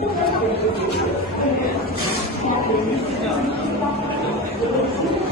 Thank you.